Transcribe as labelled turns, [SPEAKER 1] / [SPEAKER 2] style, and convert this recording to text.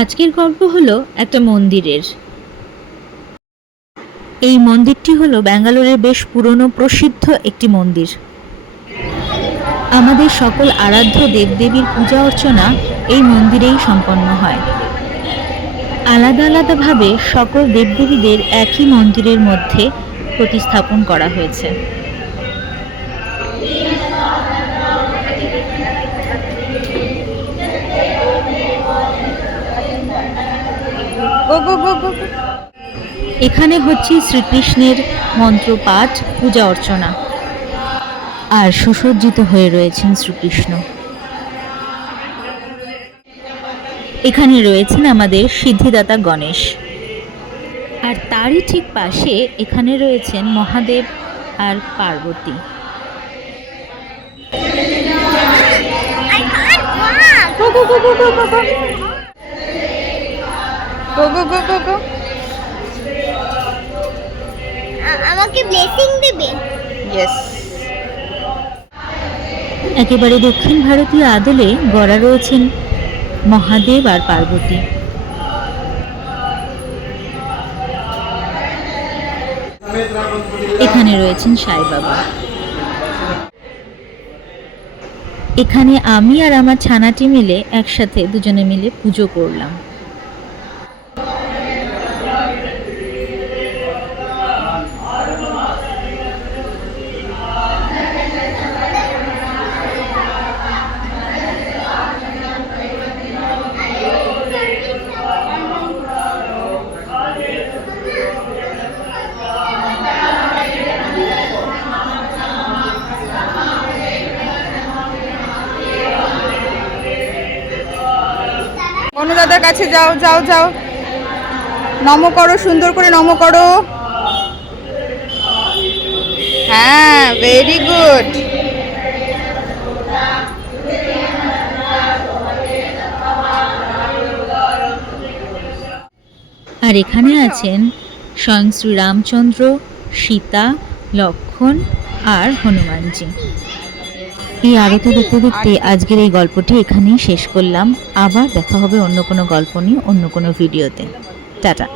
[SPEAKER 1] আজকের গল্প হলো একটা মন্দিরের। এই মন্দিরটি হলো ব্যাঙ্গালোরের বেশ পুরনো প্রসিদ্ধ একটি মন্দির। আমাদের সকল আরাধ্য দেবদেবীর পূজা অর্চনা এই মন্দিরেই সম্পন্ন হয়। আলাদা আলাদাভাবে সকল দেবদেবীদের একই মন্দিরের মধ্যে প্রতিস্থাপন করা হয়েছে। এখানে হচ্ছে শ্রীকৃষ্ণের মন্ত্রপাঠ পূজা অর্চনা। আর সুসজ্জিত হয়ে রয়েছেন শ্রীকৃষ্ণ। এখানে রয়েছেন আমাদের সিদ্ধিদাতা গণেশ। আর তারই ঠিক পাশে এখানে রয়েছেন মহাদেব আর পার্বতী।
[SPEAKER 2] গো গো গো গো গো গো গো। গো গো গো গো গো।
[SPEAKER 3] আ- আমাকে ব্লেসিং দেবে.
[SPEAKER 1] একেবারে দক্ষিণ ভারতীয় আদলে গড়া রয়েছেন মহাদেব আর পার্বতী এখানে রয়েছেন সাই বাবা এখানে আমি আর আমার ছানাটি মিলে একসাথে দুজনে মিলে পুজো করলাম
[SPEAKER 2] অনুদাদার কাছে যাও যাও যাও। নম করো, সুন্দর করে নম করো। হ্যাঁ ভেরি গুড
[SPEAKER 1] আর এখানে আছেন স্বয়ং শ্রী রামচন্দ্র, সীতা, লক্ষণ আর হনুমানজি। এই আরতি দেখতে দেখতে আজকের এই গল্পটি এখানেই শেষ করলাম। আবার দেখা হবে অন্য কোনো গল্প নিয়ে, অন্য কোনো ভিডিওতে। টাটা।